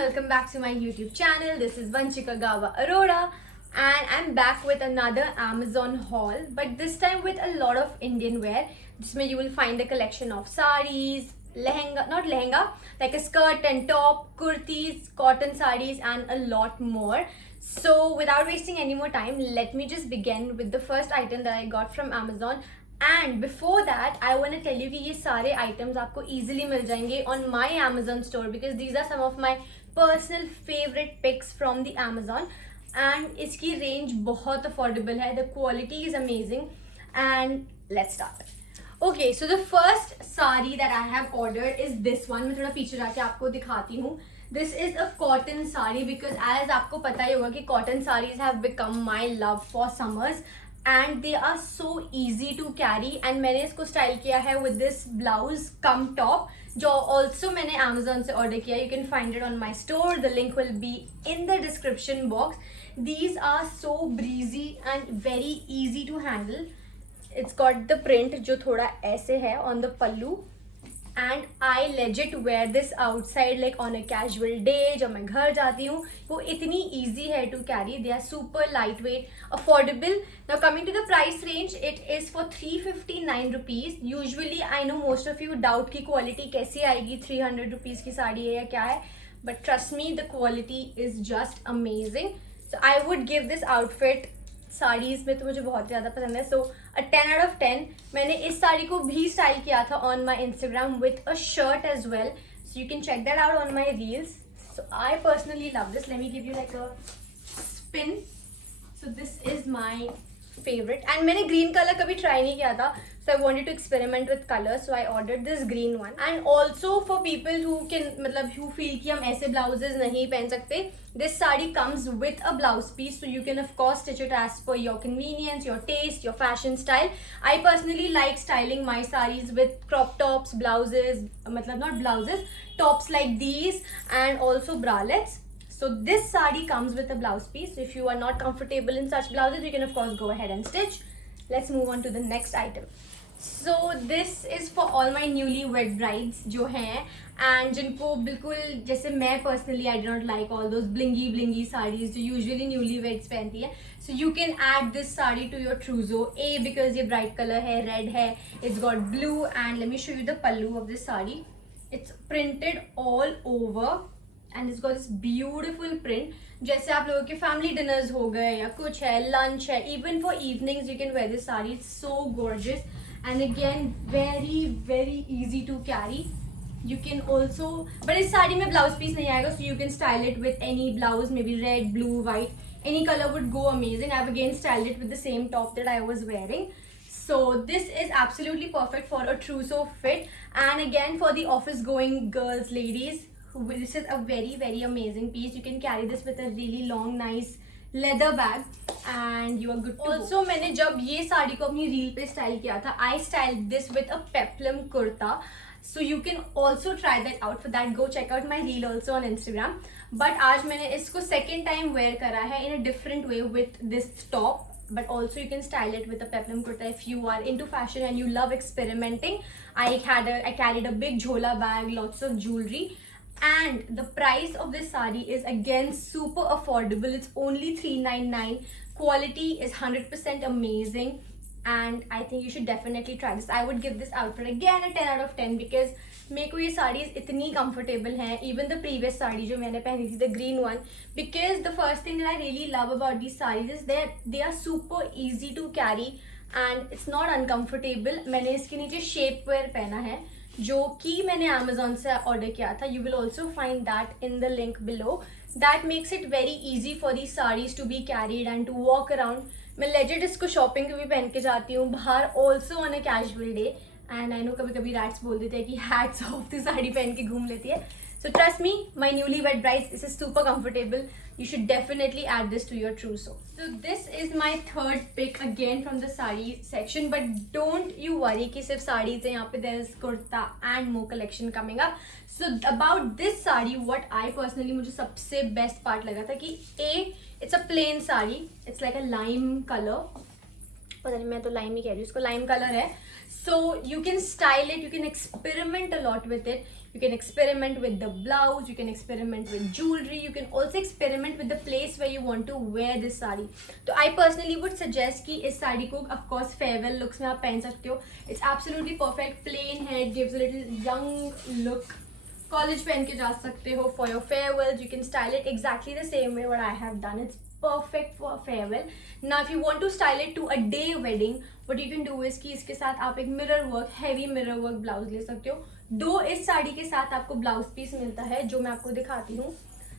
welcome back to my YouTube channel. This is Vanchika Gawa Arora and I'm back with another Amazon haul, but this time with a lot of Indian wear. Jisme you will find a collection of sarees, like a skirt and top, kurtis, cotton sarees and a lot more. So without wasting any more time, let me just begin with the first item that I got from Amazon. And before that, I want to tell you कि ये सारे items आपको easily मिल जाएंगे on my Amazon store because these are some of my personal favorite picks from the Amazon. And इसकी range बहुत affordable है. The quality is amazing. And let's start. Okay, so the first sari that I have ordered is this one. मैं थोड़ा पीछे जाके आपको दिखाती हूँ. This is a cotton sari because as आपको पता ही होगा कि cotton sarees have become my love for summers. And they are so easy to carry and मैंने इसको स्टाइल किया है with this blouse come top जो also मैंने Amazon से order किया. You can find it on my store. The link will be in the description box. These are so breezy and very easy to handle. It's got the print जो थोड़ा ऐसे है on the pallu. And I legit wear this outside like on a casual day. जब मैं घर जाती हूँ वो इतनी easy है to carry. They are super lightweight, affordable. Now coming to the price range, it is for 359 rupees. Usually I know most of you doubt कि quality कैसी आएगी, 300 rupees की साड़ी है या क्या है. But trust me, the quality is just amazing. So I would give this outfit saris में तो मुझे बहुत ज़्यादा पसंद है. सो अ 10 out of 10. मैंने इस साड़ी को भी स्टाइल किया था on my Instagram with a shirt as well. So you can check that out on my reels. So I personally love this. Let me give you like a spin. So this is my favorite and मैंने green color कभी try नहीं किया था, so I wanted to experiment with colors, so I ordered this green one. And also for people who can मतलब who feel कि हम ऐसे blouses नहीं पहन सकते, this saree comes with a blouse piece, so you can of course stitch it as per your convenience, your taste, your fashion style. I personally like styling my sarees with crop tops, blouses, मतलब not blouses, tops like these and also bralettes. So this sari comes with a blouse piece. If you are not comfortable in such blouses, you can of course go ahead and stitch. Let's move on to the next item. So this is for all my newlywed brides जो हैं and जिनको बिल्कुल जैसे मैं personally I do not like all those blingy sarees जो usually newlyweds पहनती हैं. So you can add this saree to your trousseau. A because ये bright color है, red है, it's got blue and let me show you the pallu of this saree. It's printed all over. And it's got this beautiful print. जैसे आप लोगों के family dinners हो गए या कुछ है, lunch है, even for evenings you can wear this saree. It's so gorgeous and again very easy to carry. You can also, but इस साड़ी में blouse piece नहीं आएगा, so you can style it with any blouse, maybe red, blue, white, any color would go amazing. I've again styled it with the same top that I was wearing. So this is absolutely perfect for a trousseau fit and again for the office going girls, ladies. This is a very amazing piece. You can carry this with a really long nice leather bag and you are good to go. Also मैंने जब ये साड़ी को अपनी reel पे style किया था, I styled this with a peplum kurta. So you can also try that out. For that go check out my reel also on Instagram. But आज मैंने इसको second time wear करा है in a different way with this top. But also you can style it with a peplum kurta if you are into fashion and you love experimenting. I carried a big jhola bag, lots of jewelry. And the price of this saree is again super affordable. It's only 399. Quality is 100% amazing and I think you should definitely try this. I would give this outfit again a 10 out of 10 because मेरे को ये साड़ीज इतनी comfortable हैं. Even the previous sari जो मैंने पहनी थी, the green one, because the first thing that I really love about these sarees is that they are super easy to carry and it's not uncomfortable. मैंने इसके नीचे shape wear पहना है जो कि मैंने Amazon से ऑर्डर किया था. You will also find that in the link below. That makes it very easy for these sarees to be carried and to walk around. मैं legit इसको शॉपिंग पे भी पहन के जाती हूँ बाहर, also on a casual day. And I know कभी कभी rats बोल देते हैं कि hats off तो साड़ी पहन के घूम लेती है. So trust me, my newlywed brides, this is super comfortable. You should definitely add this to your trousseau. So this is my third pick again from the saree section. But don't you worry कि सिर्फ sarees है यहाँ पे. There is kurta and more collection coming up. So about this saree, what I personally मुझे सबसे best part लगा था कि it's a plain saree. It's like a lime color. पता नहीं मैं तो lime ही कह रही हूँ, इसको lime color है. So you can style it, you can experiment a lot with it. You can experiment with the blouse, you can experiment with jewelry, you can also experiment with the place where you want to wear this sari. तो I personally would suggest कि इस साड़ी को of course farewell looks में आप पहन सकते हो. It's absolutely perfect, plain है, it gives a little young look. College पहन के जा सकते हो for your farewells. You can style it exactly the same way what I have done. It's perfect for a farewell. Now if you want to style it to a day wedding, what you can do is कि इसके साथ आप एक mirror work, heavy mirror work blouse ले सकते हो. दो इस साड़ी के साथ आपको ब्लाउज पीस मिलता है जो मैं आपको दिखाती हूँ.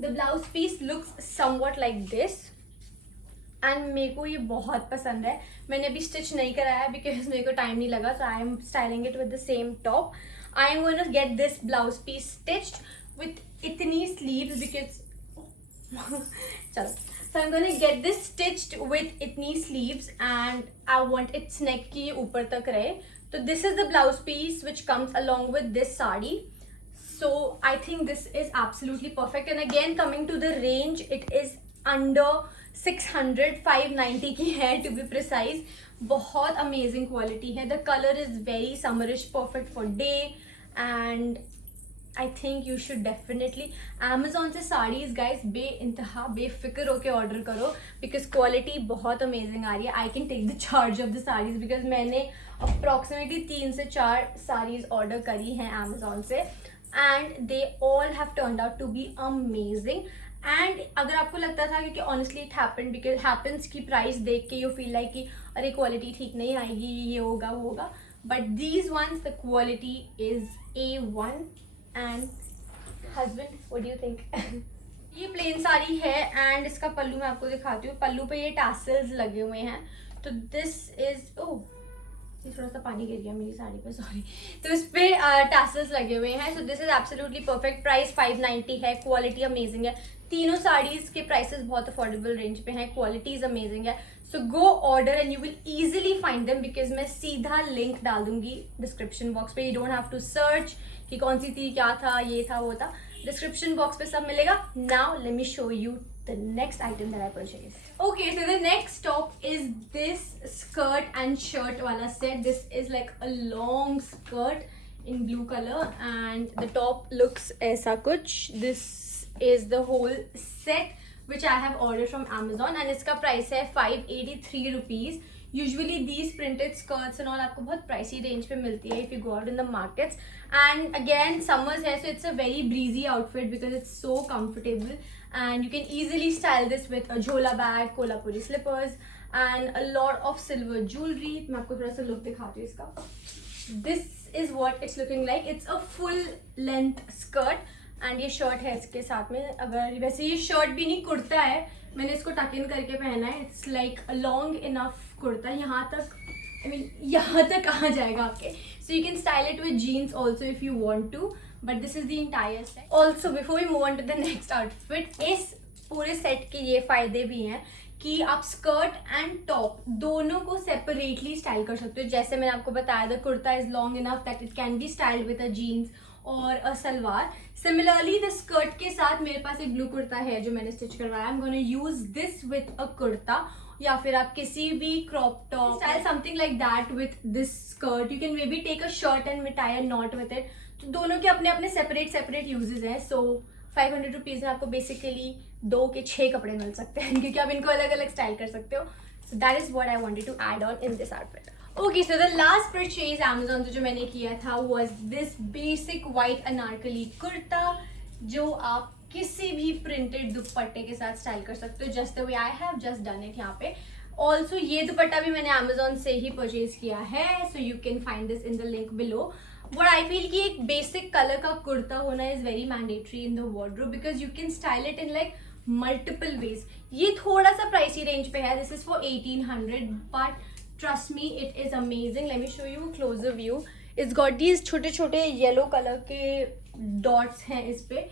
The blouse piece looks somewhat like this. And मेरे को ये बहुत पसंद है. मैंने अभी स्टिच नहीं कराया बिकॉज मेरे को टाइम नहीं लगा. So I am styling it with the same top. I am going to get this blouse piece stitched with इतनी स्लीव्स बिकॉज चलो. So I'm going to get this stitched with itni sleeves and I want its neck ki upar tak rahe. So this is the blouse piece which comes along with this sari. So I think this is absolutely perfect. And again coming to the range, it is under 600, 590 की है to be precise. बहुत amazing quality है. The color is very summerish, perfect for day. And I think you should definitely Amazon से saris guys इंतहा बेफिक्र होके order करो because quality बहुत amazing आ रही है. I can take the charge of the sarees because मैंने approximately 3 से 4 sarees ऑर्डर करी हैं Amazon से and they all have turned out to be amazing. And अगर आपको लगता था क्योंकि honestly it happened because happens की price देख के you feel like कि अरे quality ठीक नहीं आएगी, ये होगा वो होगा, but these ones the quality is A1. And husband what do you think? ये प्लेन साड़ी है एंड इसका पल्लू मैं आपको दिखाती हूँ. पल्लू पे ये टैसल्स लगे हुए हैं. तो दिस इज ये थोड़ा सा पानी गिर गया मेरी साड़ी पे, सॉरी. तो इस पे टैसल्स लगे हुए हैं. सो this is absolutely perfect. Price 590 है. क्वालिटी अमेजिंग है. तीनों साड़ीज के प्राइसेस बहुत अफोर्डेबल रेंज पे हैं. क्वालिटी इज अमेजिंग है. So go order and you will easily find them because मैं सीधा लिंक डाल दूंगी डिस्क्रिप्शन बॉक्स पे. You don't have to search कि कौन सी थी, क्या था, ये था, वो था. डिस्क्रिप्शन बॉक्स पे सब मिलेगा. Now let me show you the next item that I purchased. Okay, so the next top is this skirt and shirt wala set. This is like a long skirt in blue color and the top looks aisa kuch. This is the whole set which I have ordered from Amazon and इसका price है 583 rupees. Usually these printed skirts and all आपको बहुत pricey range पे मिलती है if you go out in the markets. And again summers है, so it's a very breezy outfit because it's so comfortable and you can easily style this with a jhola bag, kolhapuri slippers and a lot of silver jewelry. मैं आपको थोड़ा सा look दिखाती हूँ इसका. This is what it's looking like. It's a full length skirt and ये shirt है इसके साथ में. अगर वैसे ये शर्ट भी नहीं, कुर्ता है. मैंने इसको टक इन करके पहना है. It's like long enough kurta. यहाँ तक यहाँ तक आ जाएगा आपके. So you can style it with jeans also if you want to, but this is the entire set. Also before we move on to the next outfit, इस पूरे set के ये फायदे भी हैं कि आप स्कर्ट एंड टॉप दोनों को सेपरेटली स्टाइल कर सकते हो. जैसे मैंने आपको बताया the kurta is long enough that it can be styled with a jeans और a salwar. Similarly the skirt के साथ मेरे पास एक ब्लू कुर्ता है जो मैंने स्टिच करवाया. I am gonna use this with a kurta या फिर आप किसी भी crop top style something like that with this skirt. You can maybe take a shirt and tie a knot with it. तो दोनों के अपने अपने सेपरेट यूजेस हैं. सो 500 रुपीज़ में आपको बेसिकली 2 के 6 कपड़े मिल सकते हैं क्योंकि आप इनको अलग अलग स्टाइल कर सकते हो. So that is what I wanted to add on in this outfit. Okay, so the last purchase Amazon से जो मैंने किया था was this basic white Anarkali kurta जो आप किसी भी प्रिंटेड दुपट्टे के साथ स्टाइल कर सकते हो. Just the way I have just done it यहाँ पे. ऑल्सो ये दुपट्टा भी मैंने Amazon से ही परचेज किया है. सो you can find this in the link below. What I feel कि एक बेसिक कलर का कुर्ता होना is very mandatory in the wardrobe because you can style it in like multiple ways. ये थोड़ा सा प्राइसी रेंज पे है. This is for 1800 but trust me it is amazing. Let me show you a closer view. It's got these छोटे छोटे yellow colour के dots हैं इस पे,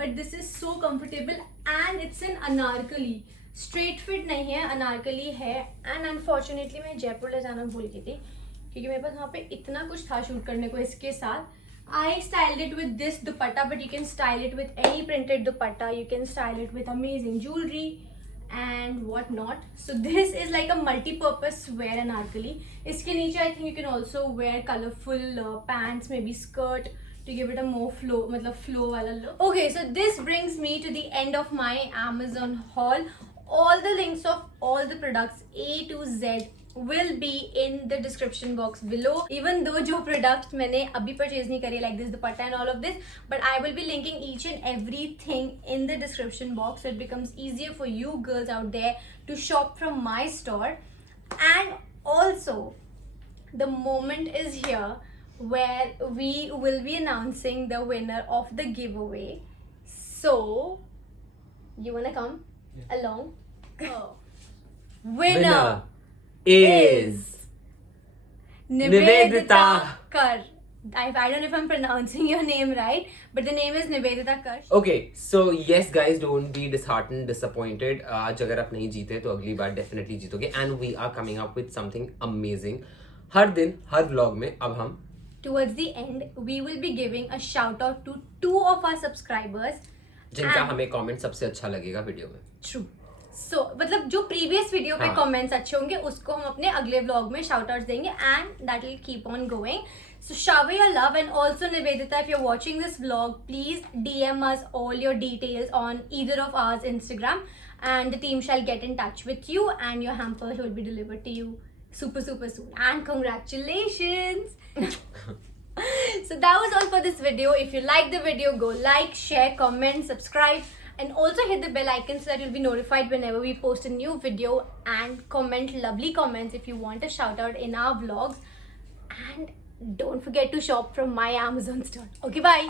but this is so comfortable and it's an Anarkali. Straight fit नहीं है, अनारकली है. And unfortunately मैं जयपुर ले जाना भूल गई थी क्योंकि मेरे पास वहाँ पे इतना कुछ था शूट करने को इसके साथ. I styled it with this dupatta but you can style it with any printed dupatta. You can style it with amazing jewelry and what not. So this is like a multi-purpose wear anarkali. इसके नीचे I think you can also wear colorful pants, maybe skirt to give it a more flow, matlab flow wala look. Okay, so this brings me to the end of my Amazon haul. All the links of all the products A to Z will be in the description box below. Even though जो product मैंने अभी purchase नहीं करी like this dupatta and all of this, but I will be linking each and everything in the description box, so it becomes easier for you girls out there to shop from my store. And also, the moment is here where we will be announcing the winner of the giveaway. So, you wanna come along? Oh. Winner is Nivedita Kar. I don't know if I'm pronouncing your name right, but the name is Nivedita Kar. Okay, so yes guys, don't be disheartened, disappointed. आज अगर आप नहीं जीते तो अगली बार definitely जीतोगे. And we are coming up with something amazing. हर दिन हर vlog में अब हम Towards the end, we will be giving a shout out to 2 of our subscribers. जिनका And- हमें कमेंट सबसे अच्छा लगेगा वीडियो में. True. So, मतलब जो previous video पे हाँ. comments अच्छे होंगे उसको हम अपने अगले vlog में shout outs देंगे and that will keep on going. So shower your love, and also Nivedita, if you're watching this vlog, please DM us all your details on either of ours Instagram and the team shall get in touch with you and your hampers will be delivered to you super soon. And congratulations! So that was all for this video. If you like the video, go like, share, comment, subscribe, and also hit the bell icon so that you'll be notified whenever we post a new video, and comment lovely comments if you want a shout out in our vlogs. And don't forget to shop from my Amazon store. Okay, bye.